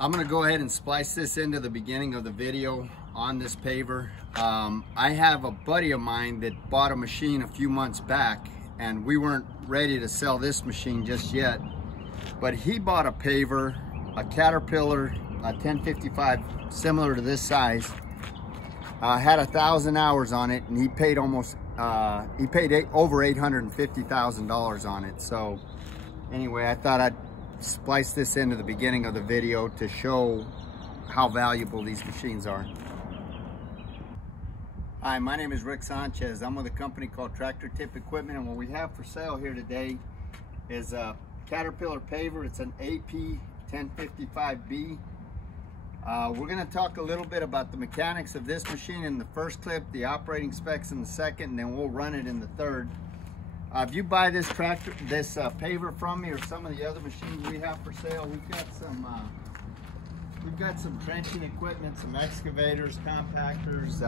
I'm gonna go ahead and splice this into the beginning of the video on this paver. I have a buddy of mine that bought a machine a few months back, and we weren't ready to sell this machine just yet, but he bought a paver, a Caterpillar, a 1055, similar to this size, had 1,000 hours on it, and he paid over $850,000 on it. So anyway, I thought I'd splice this into the beginning of the video to show how valuable these machines are. Hi, my name is Rick Sanchez. I'm with a company called Tractor Tip Equipment, and what we have for sale here today is a Caterpillar paver. It's an AP1055B. We're going to talk a little bit about the mechanics of this machine in the first clip, the operating specs in the second, and then we'll run it in the third. If you buy this paver from me or some of the other machines we have for sale, we've got some trenching equipment, some excavators, compactors,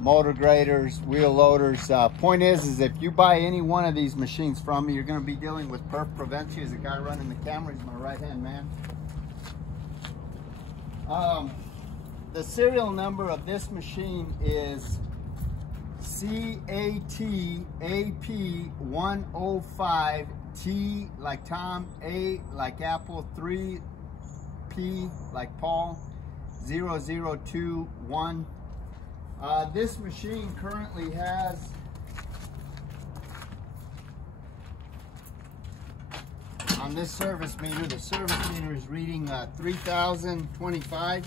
motor graders, wheel loaders. Point is if you buy any one of these machines from me, you're going to be dealing with perf prevention. He's the guy running the camera. He's my right-hand man. The serial number of this machine is CATAP1055T like Tom, A like Apple, 3 P like Paul, 0021. This machine currently has on this service meter, the service meter is reading 3,025.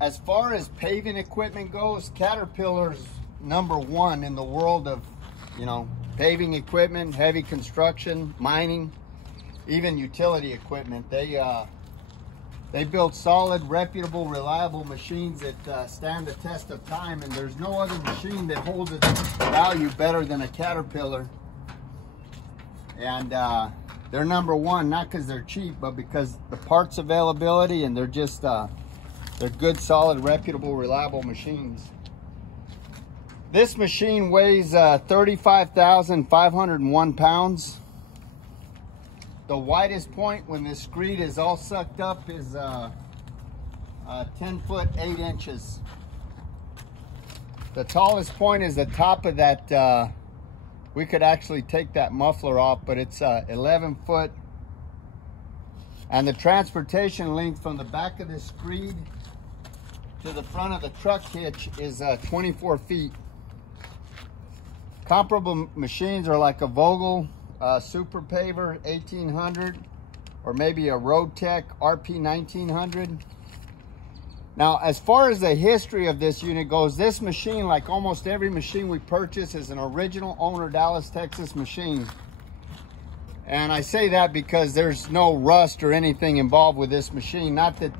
As far as paving equipment goes, Caterpillar's #1 in the world of, paving equipment, heavy construction, mining, even utility equipment. They build solid, reputable, reliable machines that stand the test of time, and there's no other machine that holds its value better than a Caterpillar. And they're #1, not because they're cheap, but because the parts availability, and they're just they're good, solid, reputable, reliable machines. This machine weighs 35,501 pounds. The widest point when this screed is all sucked up is 10 foot 8 inches. The tallest point is the top of that. We could actually take that muffler off, but it's 11 foot. And the transportation length from the back of this screed to the front of the truck hitch is 24 feet. Comparable machines are like a Vogel Super Paver 1800, or maybe a Road Tech RP 1900. Now, as far as the history of this unit goes, this machine, like almost every machine we purchase, is an original owner Dallas, Texas machine. And I say that because there's no rust or anything involved with this machine. Not that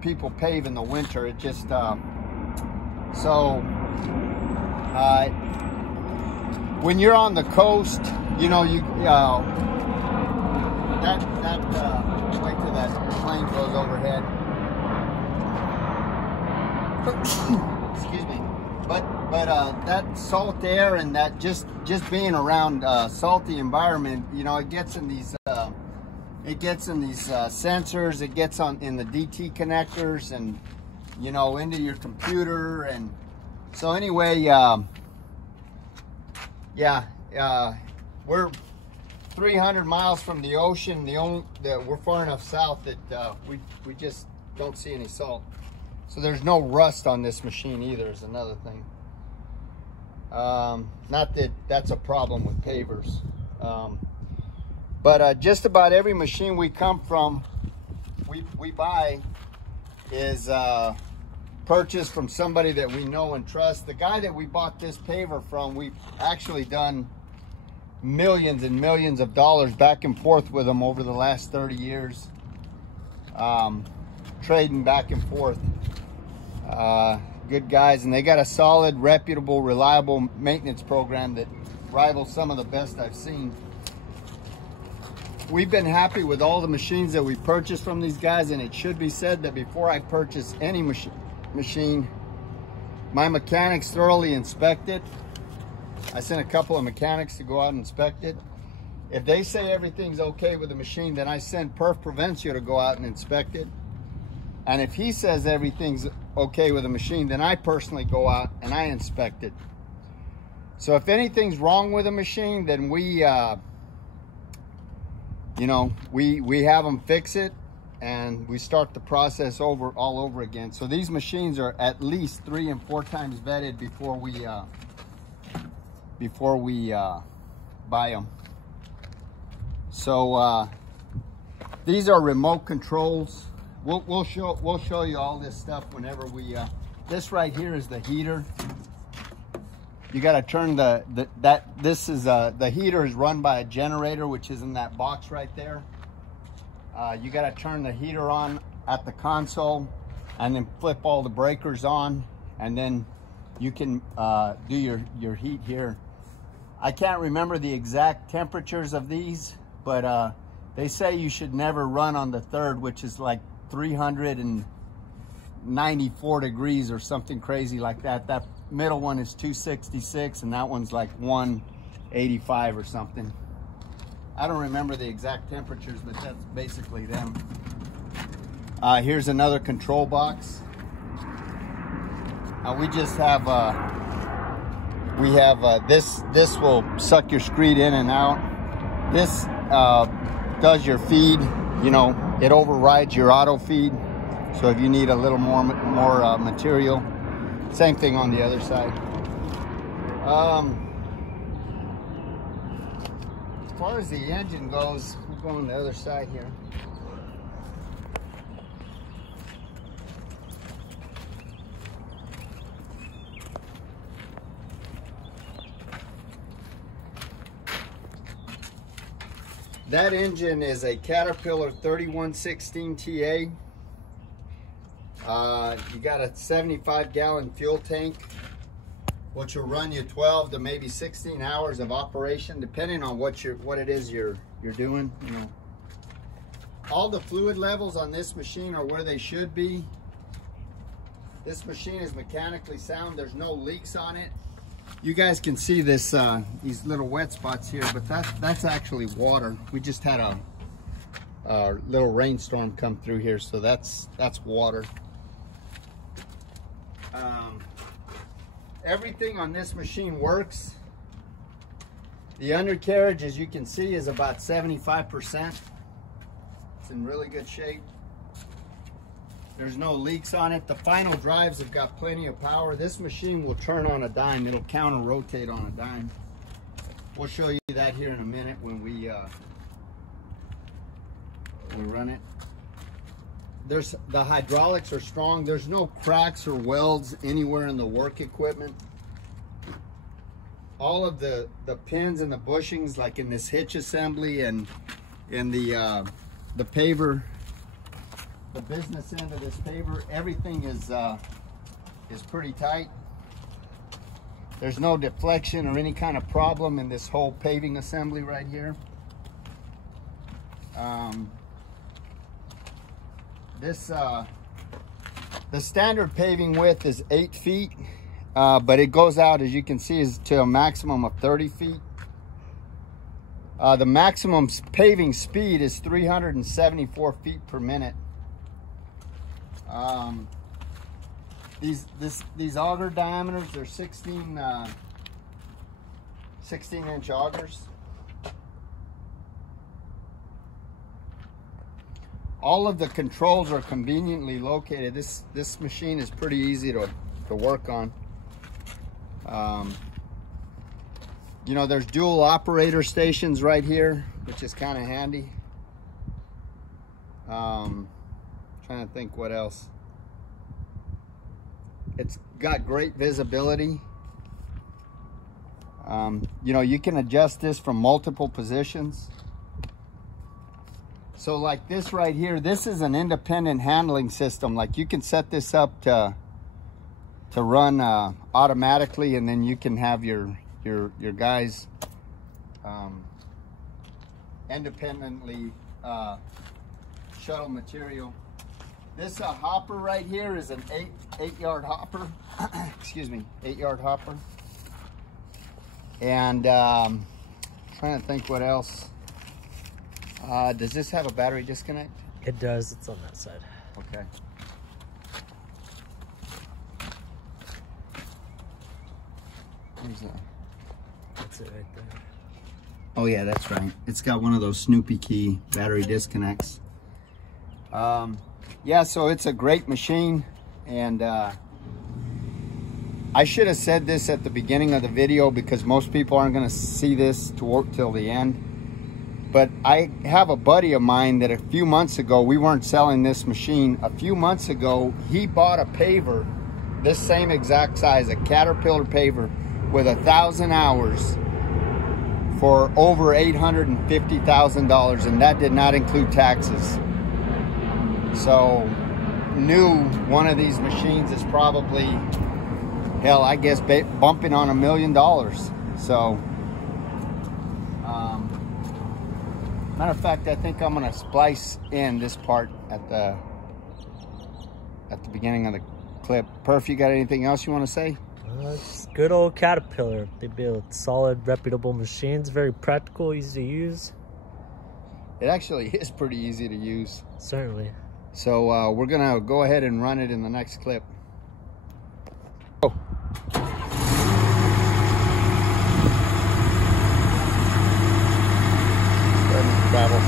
people pave in the winter, it just when you're on the coast, wait till that plane goes overhead. Excuse me. But that salt air and that just being around salty environment, it gets in these sensors, it gets in the DT connectors, and into your computer. And so anyway, we're 300 miles from the ocean. We're far enough south that we just don't see any salt. So there's no rust on this machine either, is another thing. Not that that's a problem with pavers. But just about every machine we buy is purchased from somebody that we know and trust. The guy that we bought this paver from, we've actually done millions and millions of dollars back and forth with him over the last 30 years, trading back and forth. Good guys, and they got a solid, reputable, reliable maintenance program that rivals some of the best I've seen. We've been happy with all the machines that we purchased from these guys, and it should be said that before I purchase any machine, machine. My mechanics thoroughly inspect it. I sent a couple of mechanics to go out and inspect it. If they say everything's okay with the machine, then I send Perf Prevencio to go out and inspect it. And if he says everything's okay with the machine, then I personally go out and I inspect it. So if anything's wrong with the machine, then we, you know, we have them fix it, and we start the process all over again. So these machines are at least 3 and 4 times vetted before we buy them. So these are remote controls. We'll show you all this stuff whenever we. This right here is the heater. You got to turn the heater is run by a generator, which is in that box right there. You got to turn the heater on at the console, and then flip all the breakers on, and then you can do your heat here. I can't remember the exact temperatures of these, but they say you should never run on the third, which is like 394 degrees or something crazy like that. That middle one is 266, and that one's like 185 or something. I don't remember the exact temperatures, but that's basically them. Here's another control box. We just have this will suck your screed in and out. This does your feed. You know, it overrides your auto feed. So if you need a little more material, same thing on the other side. As far as the engine goes, we'll go on the other side here. That engine is a Caterpillar 3116 TA. You got a 75-gallon fuel tank, which will run you 12 to maybe 16 hours of operation, depending on what it is you're doing. You know, all the fluid levels on this machine are where they should be. This machine is mechanically sound. There's no leaks on it. You guys can see this, these little wet spots here, but that's actually water. We just had a little rainstorm come through here, so that's water. Everything on this machine works. The undercarriage, as you can see, is about 75%. It's in really good shape. There's no leaks on it. The final drives have got plenty of power. This machine will turn on a dime. It'll counter rotate on a dime. We'll show you that here in a minute when we run it. The hydraulics are strong. There's no cracks or welds anywhere in the work equipment. All of the pins and the bushings, like in this hitch assembly and in the paver, the business end of this paver, everything is pretty tight. There's no deflection or any kind of problem in this whole paving assembly right here. The standard paving width is 8 feet, but it goes out, as you can see, is to a maximum of 30 feet. The maximum paving speed is 374 feet per minute. These auger diameters, they're 16-inch augers. All of the controls are conveniently located. This machine is pretty easy to work on. You know, there's dual operator stations right here, which is kind of handy. Trying to think what else. It's got great visibility. You know, you can adjust this from multiple positions. So like this right here, this is an independent handling system. Like you can set this up to run automatically, and then you can have your guys independently shuttle material. This hopper right here is an eight yard hopper. Excuse me, 8-yard hopper. And trying to think what else. Does this have a battery disconnect? It does. It's on that side. Okay. Where's that? That's it right there. Oh yeah, that's right. It's got one of those Snoopy key battery disconnects. Yeah, so it's a great machine, and I should have said this at the beginning of the video because most people aren't going to see this to work till the end. But I have a buddy of mine that a few months ago, we weren't selling this machine. A few months ago, he bought a paver, this same exact size, a Caterpillar paver with 1,000 hours for over $850,000, and that did not include taxes. So new one of these machines is probably, hell, I guess bumping on $1 million. So matter of fact, I think I'm gonna splice in this part at the beginning of the clip. Perf, you got anything else you want to say? It's good old Caterpillar. They build solid, reputable machines. Very practical, easy to use. It actually is pretty easy to use. Certainly. So we're gonna go ahead and run it in the next clip. Oh. Travel.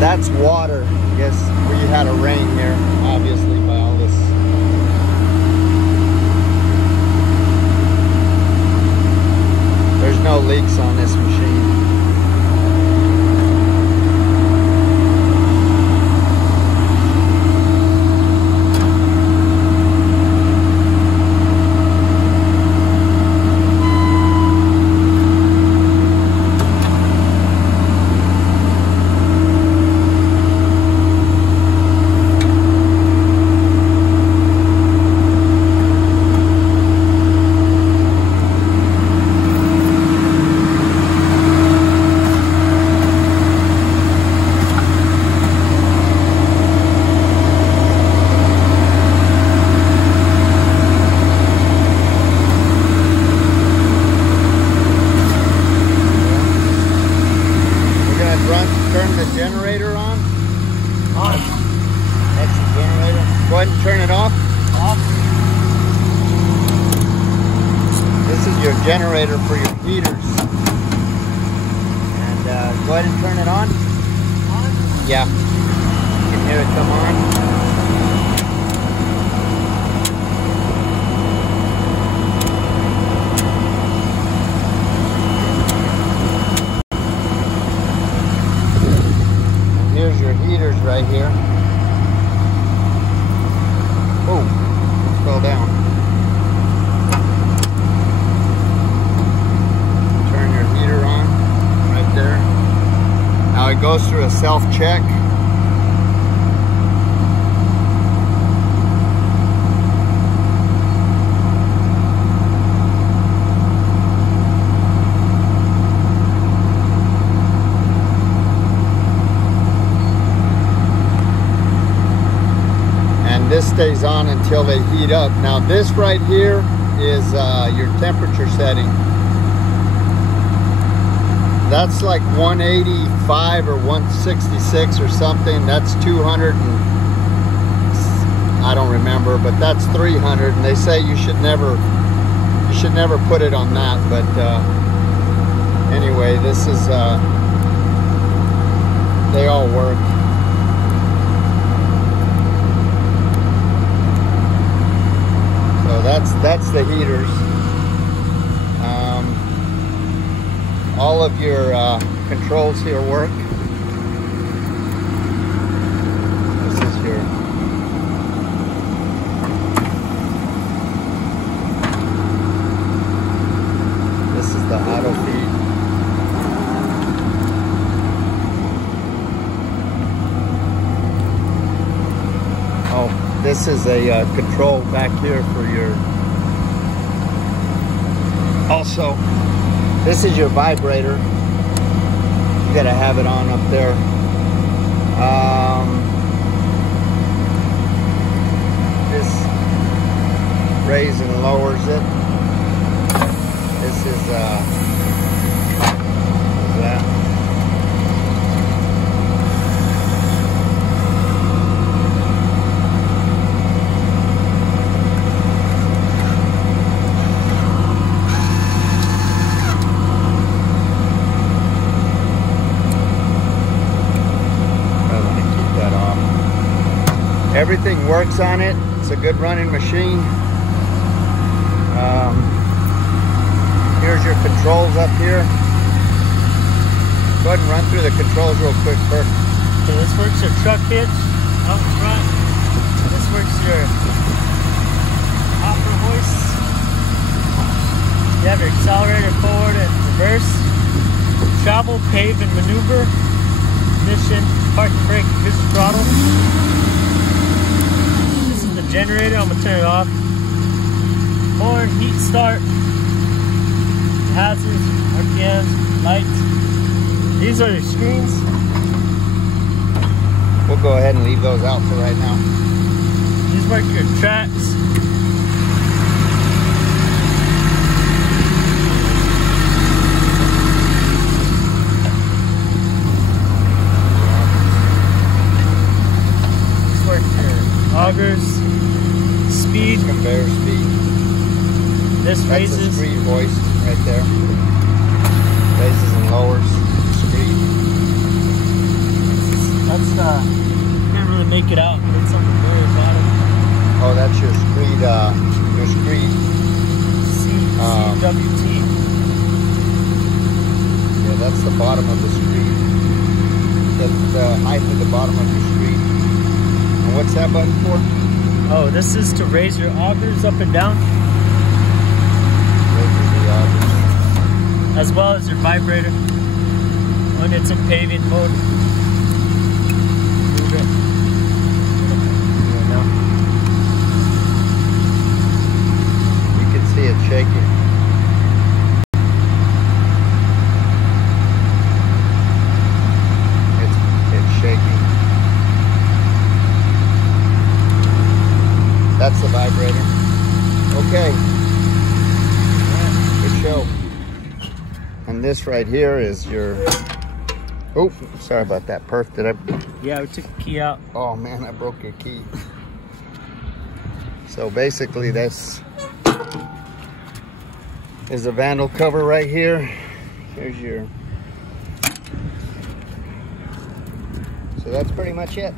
That's water. I guess we had a rain here, obviously, by all this. There's no leaks on this machine. Go ahead and turn it off. Off. This is your generator for your heaters. And go ahead and turn it on. On? Yeah. You can hear it come on. Here's your heaters right here. Oh, it fell down. Turn your heater on right there. Now it goes through a self-check. This stays on until they heat up. Now this right here is your temperature setting. That's like 185 or 166 or something. That's 200 and I don't remember, but that's 300. And they say you should never put it on that. But anyway, this is they all work. That's the heaters. All of your controls here work. This is your the auto feed. Oh, this is a control back here for your. Also, this is your vibrator. You gotta have it on up there. This raises and lowers it. This is that. Everything works on it. It's a good running machine. Here's your controls up here. Go ahead and run through the controls real quick first. Okay, this works your truck hitch out front. This works your hopper hoist. You have your accelerator forward and reverse. Travel, pave, and maneuver. Mission, park and brake, vision throttle. Generator, I'm gonna turn it off. Horn, heat start, hazards, RPMs, lights. These are your screens. We'll go ahead and leave those out for right now. These work your tracks. These work your augers. Speed. Conveyor speed. This raises. That's the screed hoist right there. Raises and lowers the screed. That's can't really make it out, but it's on the very bottom. Oh, that's your screed. CWT. Yeah, that's the bottom of the screed. That's the height of the bottom of the screed. And what's that button for? Oh, this is to raise your augers up and down. Raises the augers. As well as your vibrator when it's in paving mode. Move it. You can see it shaking. It's shaking. That's the vibrator. Okay. Good show. And this right here is your. Oh, sorry about that. Perf, did I? Yeah, we took the key out. Oh man, I broke your key. So basically this is a vandal cover right here. Here's your, so that's pretty much it.